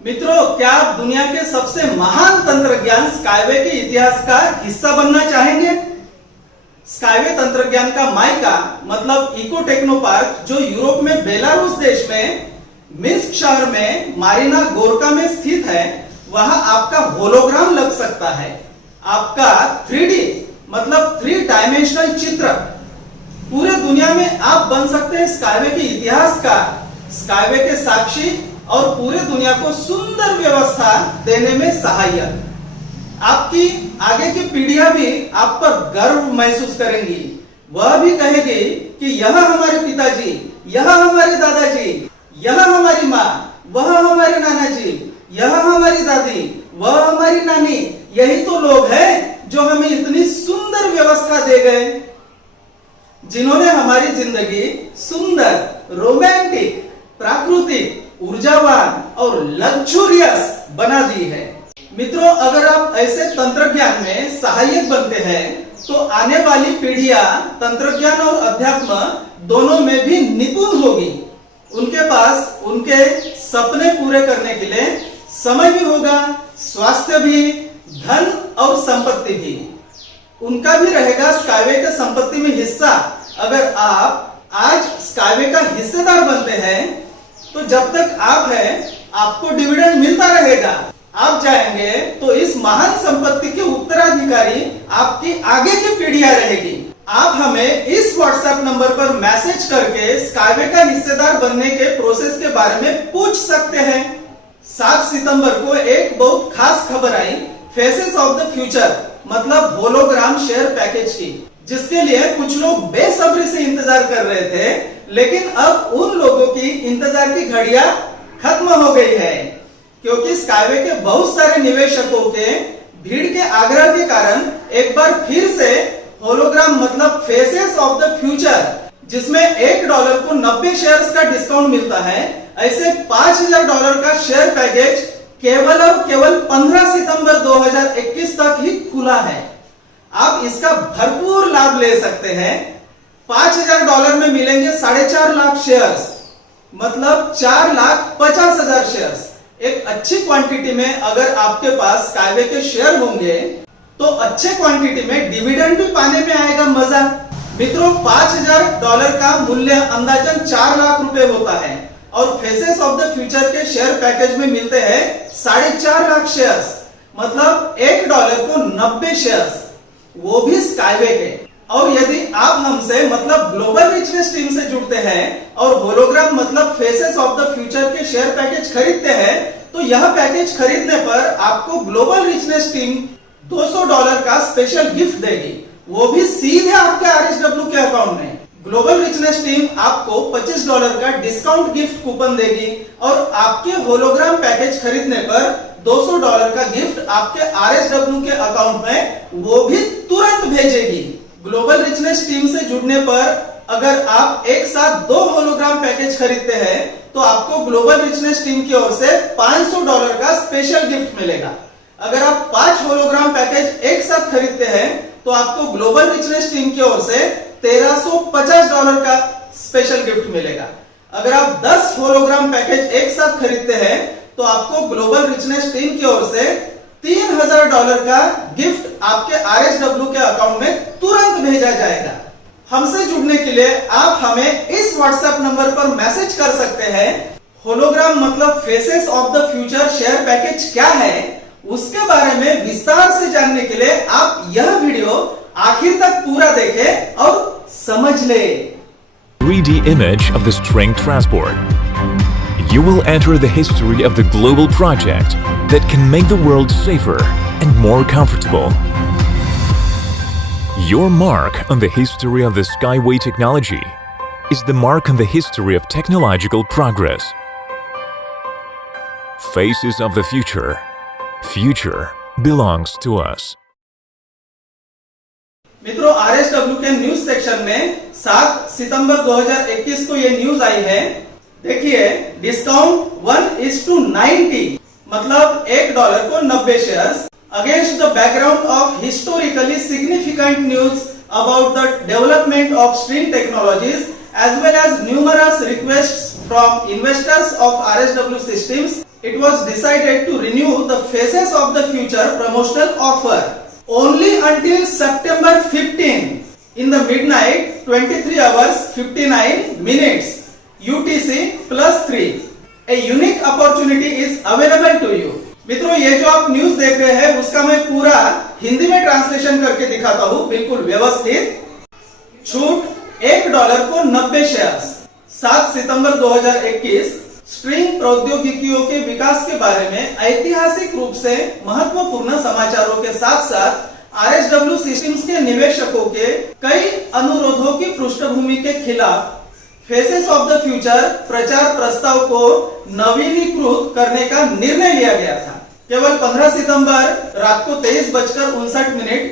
मित्रों, क्या आप दुनिया के सबसे महान तंत्रज्ञान स्काईवे के इतिहास का हिस्सा बनना चाहेंगे? स्काईवे तंत्रज्ञान का मायका मतलब इको टेक्नो पार्क जो यूरोप में बेलारूस देश में मिन्स्क शहर में मारिना गोरका में स्थित है, वहां आपका होलोग्राम लग सकता है। आपका 3D मतलब 3 डायमेंशनल चित्र पूरे दुनिया में आप बन सकते हैं स्काईवे के इतिहास का, स्काईवे के साक्षी और पूरे दुनिया को सुंदर व्यवस्था देने में सहायक। आपकी आगे की पीढ़ियां भी आप पर गर्व महसूस करेंगी। वह भी कहेगी कि यह हमारे पिताजी, यह हमारे दादाजी, यह हमारी माँ, वह हमारे नाना जी, यह हमारी दादी, वह हमारी नानी, यही तो लोग हैं जो हमें इतनी सुंदर व्यवस्था दे गए, जिन्होंने हमारी जिंदगी सुंदर, रोमांटिक, प्राकृतिक, ऊर्जावान और लग्जूरियस बना दी है। मित्रों, अगर आप ऐसे तंत्रज्ञान में सहायक बनते हैं तो आने वाली पीढ़ियां तंत्रज्ञान और अध्यात्म दोनों में भी निपुण होगी। उनके पास उनके सपने पूरे करने के लिए समय भी होगा, स्वास्थ्य भी, धन और संपत्ति भी। उनका भी रहेगा स्काईवे के संपत्ति में हिस्सा। अगर आप आज स्काईवे का हिस्सेदार बनते हैं तो जब तक आप हैं आपको डिविडेंड मिलता रहेगा। आप जाएंगे तो इस महान संपत्ति के उत्तराधिकारी आपकी आगे की पीढ़ियां रहेगी। आप हमें इस व्हाट्सएप नंबर पर मैसेज करके स्काईवे का हिस्सेदार बनने के प्रोसेस के बारे में पूछ सकते हैं। 7 सितंबर को एक बहुत खास खबर आई फेसेस ऑफ द फ्यूचर मतलब होलोग्राम शेयर पैकेज की, जिसके लिए कुछ लोग बेसब्री से इंतजार कर रहे थे, लेकिन अब उन लोगों की इंतजार की घड़ियां खत्म हो गई है, क्योंकि स्काईवे के बहुत सारे निवेशकों के भीड़ के आग्रह के कारण एक बार फिर से होलोग्राम मतलब फेसेस ऑफ द फ्यूचर, जिसमें $1 को 90 शेयर्स का डिस्काउंट मिलता है, ऐसे $5000 का शेयर पैकेज केवल और केवल 15 सितंबर 2021 तक ही खुला है। आप इसका भरपूर लाभ ले सकते हैं। $5000 में मिलेंगे 4.5 लाख शेयर्स, मतलब 4,50,000 शेयर्स। एक अच्छी क्वांटिटी में अगर आपके पास स्काईवे के शेयर होंगे तो अच्छे क्वांटिटी में डिविडेंड भी पाने में आएगा मजा। मित्रों, $5000 का मूल्य अंदाजन 4 लाख रुपए होता है और फेसेस ऑफ द फ्यूचर के शेयर पैकेज में मिलते हैं 4.5 लाख शेयर्स, मतलब $1 को 90 शेयर्स, वो भी स्काईवे के। और यदि आप हमसे मतलब ग्लोबल रिचनेस टीम से जुड़ते हैं और होलोग्राम मतलब फेसेस ऑफ द फ्यूचर के शेयर पैकेज खरीदते हैं तो यह पैकेज खरीदने पर आपको ग्लोबल रिचनेस टीम $200 का स्पेशल गिफ्ट देगी, वो भी सीधे आपके RSW के अकाउंट में। ग्लोबल रिचनेस टीम आपको $25 का डिस्काउंट गिफ्ट कूपन देगी और आपके होलोग्राम पैकेज खरीदने पर $200 का गिफ्ट आपके RSW के अकाउंट में वो भी तुरंत भेजेगी। ग्लोबल रिचनेस टीम से जुड़ने पर अगर आप एक साथ 2 होलोग्राम पैकेज खरीदते हैं तो आपको ग्लोबल रिचनेस टीम की ओर से $500 का स्पेशल गिफ्ट मिलेगा। अगर आप 5 होलोग्राम पैकेज एक साथ खरीदते हैं तो आपको ग्लोबल रिचनेस टीम की ओर से $1350 का स्पेशल गिफ्ट मिलेगा। अगर आप 10 होलोग्राम पैकेज एक साथ खरीदते हैं तो आपको ग्लोबल रिचनेस टीम की ओर से $3000 का गिफ्ट आपके RSW के अकाउंट में तुरंत भेजा जाएगा। हमसे जुड़ने के लिए आप हमें इस व्हाट्सएप नंबर पर मैसेज कर सकते हैं। होलोग्राम मतलब faces of the future share package क्या है, उसके बारे में विस्तार से जानने के लिए आप यह वीडियो आखिर तक पूरा देखें और समझ ले। 3D image of the string transport. You will enter the history of the global project that can make the world safer and more comfortable. Your mark on the history of the Skyway technology is the mark on the history of technological progress. Faces of the future. Future belongs to us. मित्रों, RSW के news section में 7 सितंबर 2021 को ये news आई है। देखिए, discount 1:90 मतलब $1 को 90 shares against the background of historically significant news about the development of string technologies as well as numerous requests from investors of RSW Systems it was decided to renew the Faces of the Future promotional offer only until September 15 in the midnight 23 hours 59 minutes UTC +3. A unique opportunity is available to you. मित्रों, ये जो आप news देख रहे हैं उसका मैं पूरा हिंदी में ट्रांसलेशन करके दिखाता हूं, बिल्कुल व्यवस्थित। छूट $1 को 90 शेयर्स। 7 सितंबर 2021 स्ट्रिंग प्रौद्योगिकियों के विकास के बारे में ऐतिहासिक रूप से महत्वपूर्ण समाचारों के साथ साथ RSW सिस्टम्स के निवेशकों के कई अनुरोधों की पृष्ठभूमि के खिलाफ फेसेस ऑफ द फ्यूचर प्रचार प्रस्ताव को नवीनीकृत करने का निर्णय लिया गया था। केवल 15 सितंबर रात को 23:59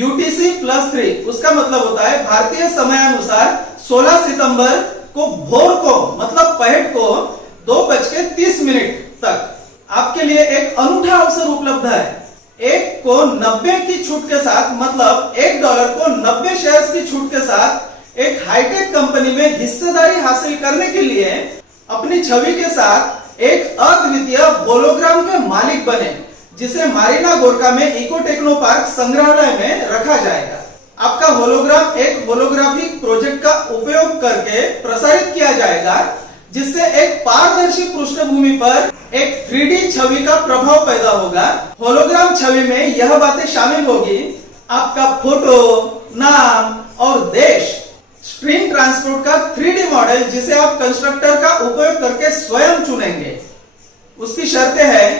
UTC +3, उसका मतलब होता है भारतीय समयानुसार 16 सितंबर को भोर को मतलब पहट को 2:30 तक आपके लिए एक अनूठा अवसर उपलब्ध है। 1 को 90 की छूट के साथ मतलब $1 को 90 शेयर्स की छूट के साथ एक हाईटेक कंपनी में हिस्सेदारी हासिल करने के लिए अपनी छवि के साथ एक अद्वितीय होलोग्राम के मालिक बने, जिसे मारीना गोरका में इको टेक्नो पार्क संग्रहालय में रखा जाएगा। आपका होलोग्राम एक होलोग्राफिक प्रोजेक्ट का उपयोग करके प्रसारित किया जाएगा, जिससे एक पारदर्शी पृष्ठभूमि पर एक 3D छवि का प्रभाव पैदा होगा। होलोग्राम छवि में यह बातें शामिल होगी: आपका फोटो, नाम और देश, स्ट्रिंग ट्रांसपोर्ट का 3D मॉडल जिसे आप कंस्ट्रक्टर का उपयोग करके स्वयं चुनेंगे। उसकी शर्तें हैं: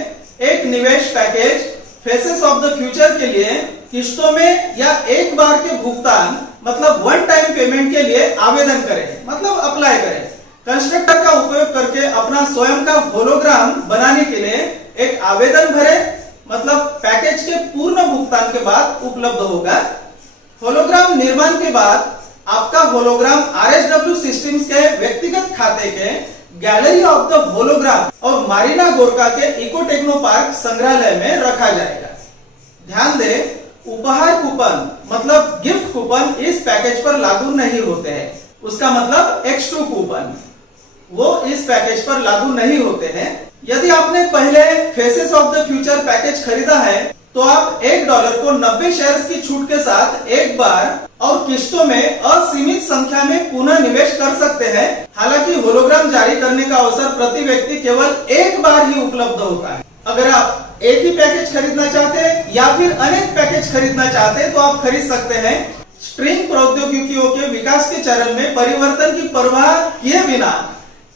एक निवेश package faces of the future के लिए किश्तों में या एक बार के भुगतान मतलब वन टाइम पेमेंट के लिए आवेदन करें, मतलब अप्लाई करें। कंस्ट्रक्टर का उपयोग करके अपना स्वयं का होलोग्राम बनाने के लिए एक आवेदन भरें, मतलब पैकेज के पूर्ण भुगतान के बाद उपलब्ध होगा। होलोग्राम निर्माण के बाद आपका होलोग्राम RSW सिस्टम्स के व्यक्तिगत खाते के गैलरी ऑफ द होलोग्राम और मारीना गोरका के इको टेक्नो पार्क संग्रहालय में रखा जाएगा। ध्यान दें, उपहार कूपन मतलब गिफ्ट कूपन इस पैकेज पर लागू नहीं होते हैं। उसका मतलब X2 कूपन वो इस पैकेज पर लागू नहीं होते हैं। यदि आपने पहले faces of the future package खरीदा है तो आप $1 को 90 शेयर्स की छूट के साथ एक बार और किश्तों में असीमित संख्या में पुनः निवेश कर सकते हैं। हालांकि होलोग्राम जारी करने का अवसर प्रति व्यक्ति केवल एक बार ही उपलब्ध होता है। अगर आप एक ही पैकेज खरीदना चाहते हैं या फिर अनेक पैकेज खरीदना चाहते हैं तो आप खरीद सकते हैं। स्ट्रिंग प्रौद्योगिकियों के विकास के चरण में परिवर्तन की परवाह किए बिना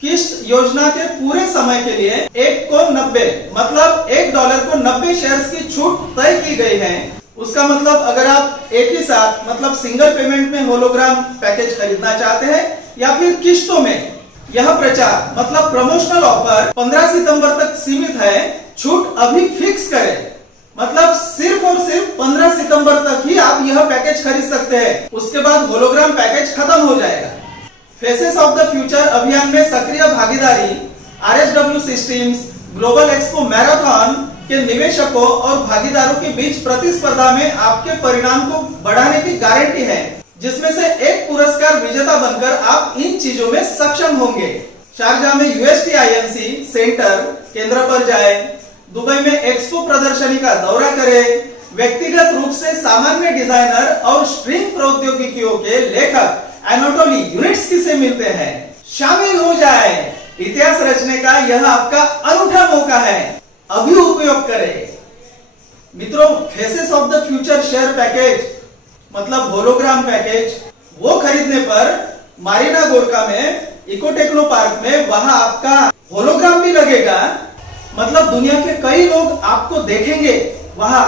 किश्त योजना के पूरे समय के लिए 1 को 90 मतलब $1 को 90 शेयर्स की छूट तय की गई है। उसका मतलब अगर आप एक ही साथ मतलब सिंगल पेमेंट में होलोग्राम पैकेज खरीदना चाहते हैं या फिर किश्तों में, यह प्रचार मतलब प्रमोशनल ऑफर 15 सितंबर तक सीमित है। छूट अभी फिक्स करें, मतलब सिर्फ और सिर्फ 15 सितंबर तक ही आप यह पैकेज खरीद सकते हैं। उसके बाद होलोग्राम पैकेज खत्म हो जाएगा। फेसेस ऑफ द फ्यूचर अभियान में सक्रिय भागीदारी RSW systems global expo marathon के निवेशकों और भागीदारों के बीच प्रतिस्पर्धा में आपके परिणाम को बढ़ाने की गारंटी है, जिसमें से एक पुरस्कार विजेता बनकर आप इन चीजों में सक्षम होंगे। शारजाह में USTINC सेंटर केंद्र पर जाए, दुबई में एक्सपो प्रदर्शनी का दौरा करें, व्यक्तिगत रूप से सामान्य डिजाइनर और स्ट्रिंग प्रौद्योगिकियों के लेखक एनाटोली यूनिट्स्की से मिलते हैं। शामिल हो जाए, इतिहास रचने का यह आपका अनूठा मौका है, अभी उपयोग करें। मित्रों, faces of the future share package मतलब होलोग्राम पैकेज वो खरीदने पर मारीना गोरका में इको टेक्नो पार्क में वहां आपका होलोग्राम भी लगेगा, मतलब दुनिया के कई लोग आपको देखेंगे वहां,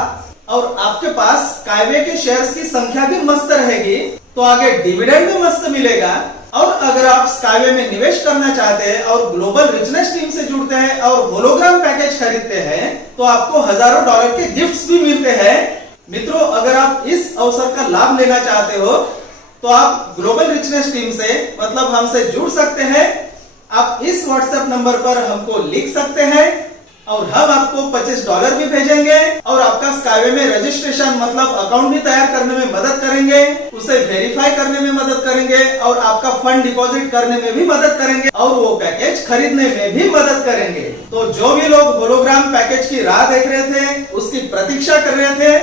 और आपके पास स्काईवे के शेयर्स की संख्या भी मस्त रहेगी, तो आगे डिविडेंड भी मस्त मिलेगा। और अगर आप स्काईवे में निवेश करना चाहते हैं और ग्लोबल रिचनेस टीम से जुड़ते हैं और होलोग्राम पैकेज खरीदते हैं तो आपको हजारों डॉलर के गिफ्ट्स भी मिलते हैं। मित्रों, अगर आप इस अवसर का लाभ लेना चाहते हो तो आप ग्लोबल रिचनेस टीम से मतलब हमसे जुड़ सकते हैं। आप इस व्हाट्सएप नंबर पर हमको लिख सकते हैं और हम आपको आपको $25 भी भेजेंगे और आपका स्काईवे में रजिस्ट्रेशन मतलब अकाउंट भी तैयार करने में मदद करेंगे, उसे वेरीफाई करने में मदद करेंगे और आपका फंड डिपॉजिट करने में भी मदद करेंगे और वो पैकेज खरीदने में भी मदद करेंगे। तो जो भी लोग होलोग्राम पैकेज की राह देख रहे थे, उसकी प्रतीक्षा कर रहे थे,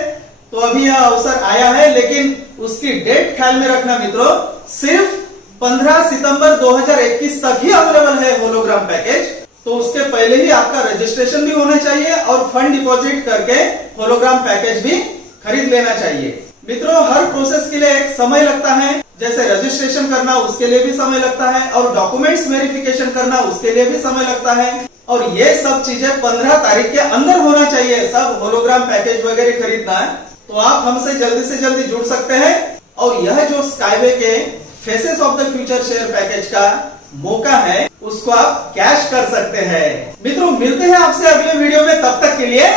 तो अभी यह अवसर आया है, लेकिन उसकी डेट ख्याल में रखना मित्रों, सिर्फ 15 सितंबर 2021 तक ही अवेलेबल है होलोग्राम पैकेज। तो उसके पहले ही आपका रजिस्ट्रेशन भी होना चाहिए और फंड डिपॉजिट करके होलोग्राम पैकेज भी खरीद लेना चाहिए। मित्रों, हर प्रोसेस के लिए एक समय लगता है, जैसे रजिस्ट्रेशन करना उसके लिए भी समय लगता है और डॉक्यूमेंट्स वेरिफिकेशन करना उसके लिए भी समय लगता है, और ये सब चीजें 15 तारीख के अंदर होना चाहिए, सब होलोग्राम पैकेज वगैरह खरीदना है। तो आप हमसे जल्दी से जल्दी जुड़ सकते हैं और यह जो स्काईवे के faces of the future share package का मौका है उसको आप कैश कर सकते हैं। मित्रों, मिलते हैं आपसे अगले वीडियो में, तब तक के लिए